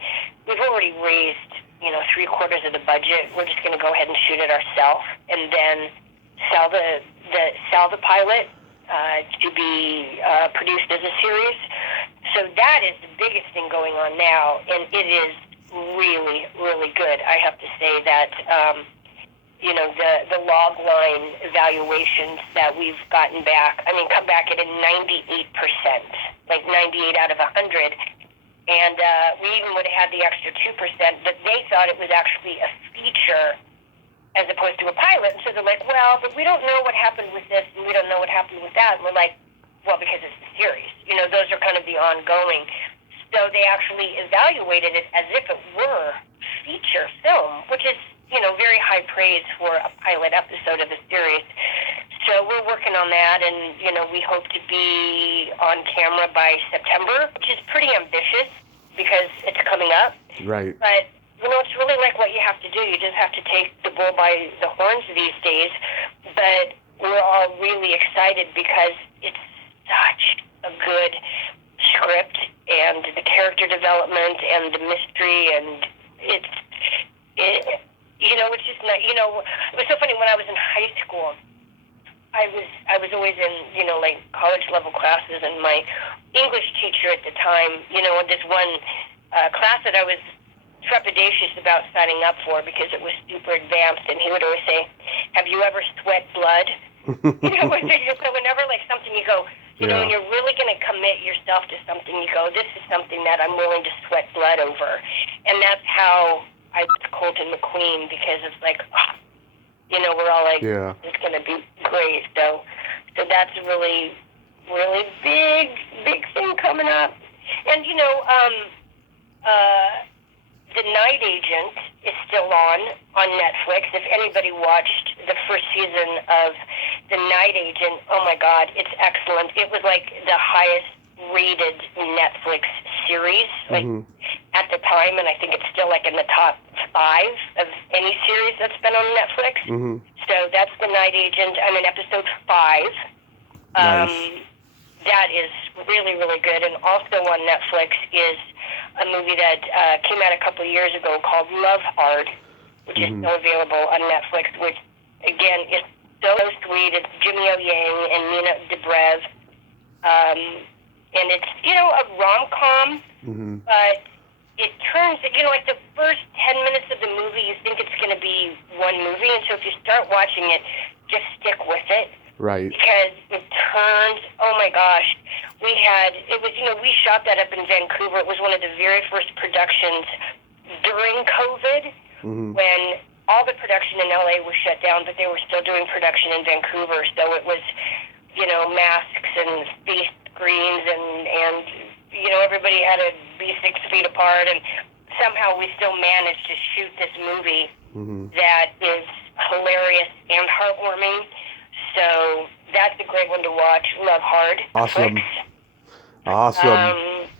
we've already raised, 3/4 of the budget. We're just going to go ahead and shoot it ourselves, and then sell the pilot to be produced as a series. So that is the biggest thing going on now, and it is really, really good. I have to say that, the log line evaluations that we've gotten back, come back at a 98%, like 98 out of 100. And we even would have had the extra 2%, but they thought it was actually a feature as opposed to a pilot. And so they're like, well, but we don't know what happened with this, and we don't know what happened with that. And we're like, well, because it's the series. Those are kind of the ongoing. So they actually evaluated it as if it were feature film, which is, very high praise for a pilot episode of a series. So we're working on that, and, we hope to be on camera by September, which is pretty ambitious because it's coming up. Right. But, it's really like what you have to do. You just have to take the bull by the horns these days. But we're all really excited because it's such a good script, and the character development and the mystery, and it's just not, it was so funny when I was in high school. I was always in, like college level classes, and my English teacher at the time, this one class that I was trepidatious about signing up for because it was super advanced, and he would always say, "Have you ever sweat blood?" So whenever like something you go, when you're really going to commit yourself to something, you go, "This is something that I'm willing to sweat blood over," and that's how I was Colton McQueen, because it's like, we're all like, it's going to be great. So that's a really, really big thing coming up. And, The Night Agent is still on Netflix. If anybody watched the first season of The Night Agent, oh my God, it's excellent. It was like the highest rated Netflix series at the time, and I think it's still like in the top 5 of any series that's been on Netflix. So that's The Night Agent. I'm in episode 5. Nice. That is really, really good. And also on Netflix is a movie that came out a couple of years ago called Love Hard, which is still available on Netflix, which, again, is so sweet. It's Jimmy O. Yang and Nina Dobrev. And it's, a rom-com, but it turns, like the first 10 minutes of the movie, you think it's going to be one movie. And so if you start watching it, just stick with it. Right. Because it turns, oh my gosh, we shot that up in Vancouver. It was one of the very first productions during COVID when all the production in LA was shut down, but they were still doing production in Vancouver. So it was, masks and face screens and everybody had to be 6 feet apart, and somehow we still managed to shoot this movie that is hilarious and heartwarming. So that's a great one to watch. Love Hard. Awesome. Netflix. Awesome.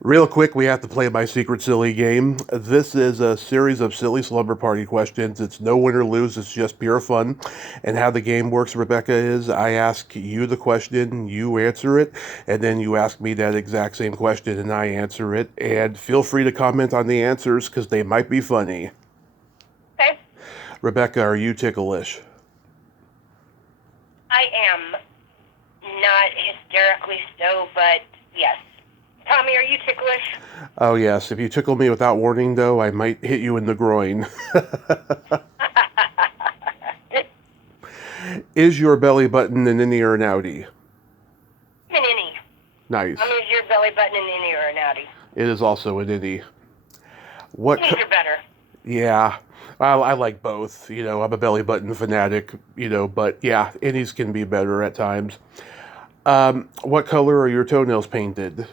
Real quick, we have to play my secret silly game. This is a series of silly slumber party questions. It's no win or lose. It's just pure fun. And how the game works, Rebecca, is I ask you the question, you answer it, and then you ask me that exact same question, and I answer it. And feel free to comment on the answers, because they might be funny. Okay. Rebecca, are you ticklish? I am. Not hysterically so, but yes. Tommy, are you ticklish? Oh, yes. If you tickle me without warning, though, I might hit you in the groin. Is your belly button an innie or an outie? An innie. Nice. Is your belly button an innie or an outie? It is also an innie. Innies are better. Yeah. I like both. I'm a belly button fanatic, but yeah, innies can be better at times. What color are your toenails painted?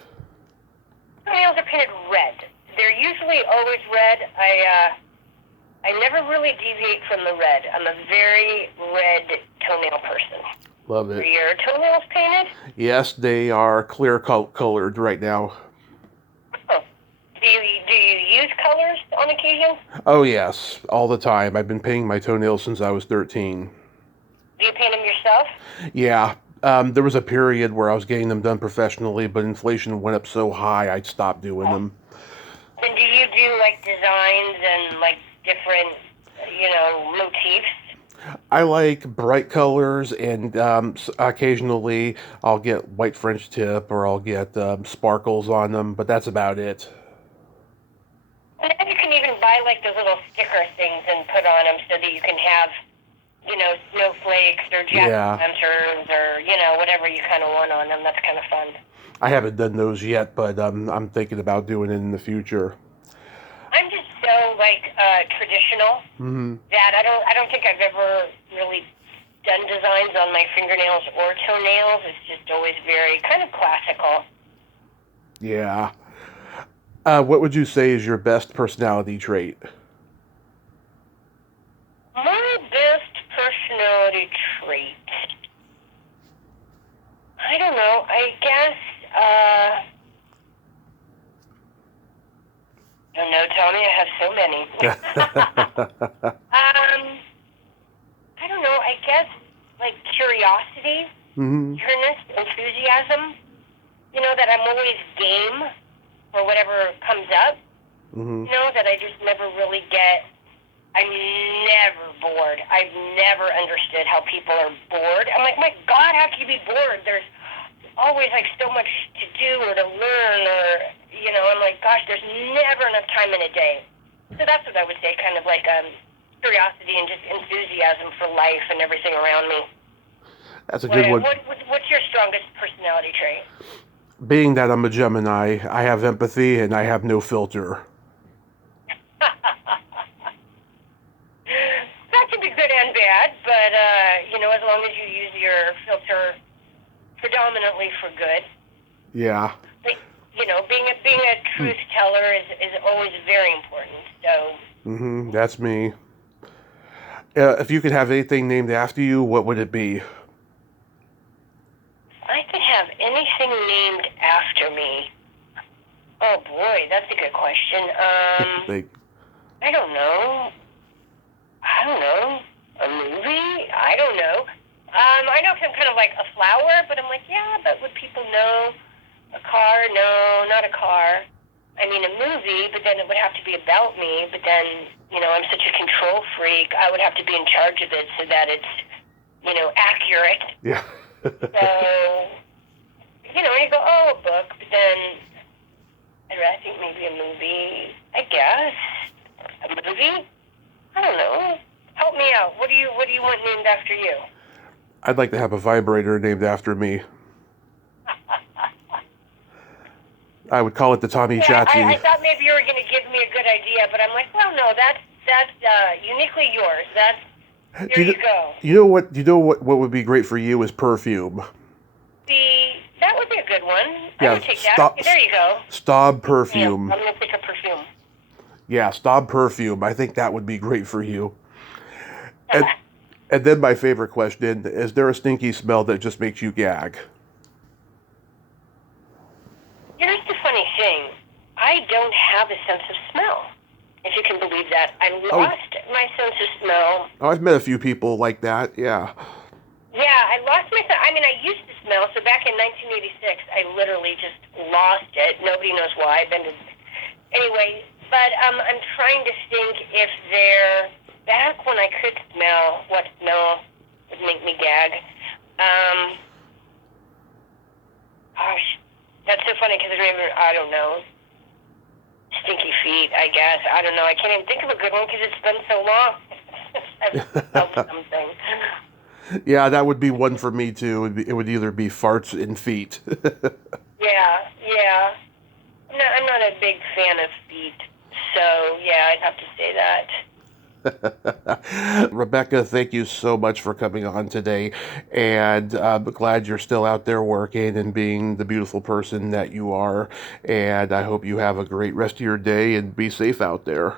Toenails are painted red. They're usually always red. I never really deviate from the red. I'm a very red toenail person. Love it. Are your toenails painted? Yes, they are clear colored right now. Oh. Do you use colors on occasion? Oh, yes, all the time. I've been painting my toenails since I was 13. Do you paint them yourself? Yeah. There was a period where I was getting them done professionally, but inflation went up so high, I'd stopped doing them. And do you do, like, designs and, like, different, motifs? I like bright colors, and occasionally I'll get white French tip, or I'll get sparkles on them, but that's about it. And then you can even buy, like, those little sticker things and put on them so that you can have, snowflakes or jack-o'-lanterns or, whatever you kind of want on them. That's kind of fun. I haven't done those yet, but I'm thinking about doing it in the future. I'm just so, traditional that I don't think I've ever really done designs on my fingernails or toenails. It's just always very kind of classical. Yeah. What would you say is your best personality trait? My best personality trait? I don't know. I guess, I don't know, Tommy. I have so many. I don't know. I guess, like, curiosity, eagerness, enthusiasm. That I'm always game for whatever comes up. That I just never really get I'm never bored. I've never understood how people are bored. I'm like, my God, how can you be bored? There's always like so much to do or to learn, or I'm like, gosh, there's never enough time in a day. So that's what I would say, kind of like curiosity and just enthusiasm for life and everything around me. That's a good one. What's your strongest personality trait? Being that I'm a Gemini, I have empathy and I have no filter. That can be good and bad, but as long as you use your filter predominantly for good. Yeah. But, being a truth teller is always very important. So. That's me. If you could have anything named after you, what would it be? I could have anything named after me. Oh boy, that's a good question. I don't know. A movie? I don't know. I know I'm kind of like a flower, but I'm like, yeah, but would people know? A car? No, not a car. I mean, a movie, but then it would have to be about me. But then, I'm such a control freak. I would have to be in charge of it so that it's, accurate. Yeah. So, you go, oh, a book, but then I think maybe a movie, I guess. A movie? I don't know. Help me out. What do you want named after you? I'd like to have a vibrator named after me. I would call it the Tommy Chatsy. I thought maybe you were going to give me a good idea, but I'm like, well, no, that's uniquely yours. There you go. You know what would be great for you is perfume. That would be a good one. Yeah, I would take that. There you go. Staab perfume. Yeah, I'm going to take a perfume. Yeah, Staab perfume. I think that would be great for you. And then my favorite question, is there a stinky smell that just makes you gag? Here's the funny thing. I don't have a sense of smell, if you can believe that. I lost my sense of smell. Oh, I've met a few people like that, yeah. Yeah, I lost my sense. I mean, I used to smell, so back in 1986, I literally just lost it. Nobody knows why. Anyway, but I'm trying to think if back when I could smell, what smell would make me gag. Gosh, that's so funny because I don't know. Stinky feet, I guess. I don't know. I can't even think of a good one because it's been so long. I've smelled something. Yeah, that would be one for me too. It would either be farts and feet. Yeah. I'm not a big fan of feet, so yeah, I'd have to say that. Rebecca, thank you so much for coming on today, and I'm glad you're still out there working and being the beautiful person that you are, and I hope you have a great rest of your day and be safe out there.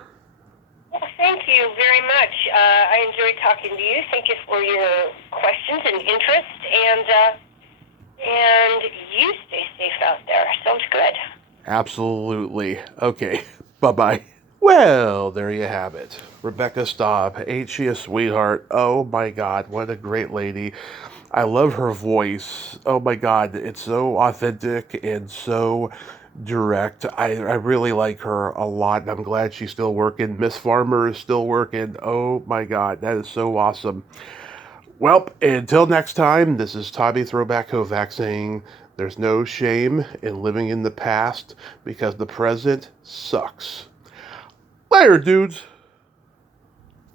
Well, thank you very much. I enjoyed talking to you. Thank you for your questions and interest, and you stay safe out there. Sounds good. Absolutely. Okay, bye-bye. Well, there you have it. Rebecca Staab. Ain't she a sweetheart? Oh my God, what a great lady. I love her voice. Oh my God, it's so authentic and so direct. I really like her a lot, and I'm glad she's still working. Miss Farmer is still working. Oh my God, that is so awesome. Well, until next time, this is Tommy Throwback Kovac saying there's no shame in living in the past because the present sucks. Later, dudes.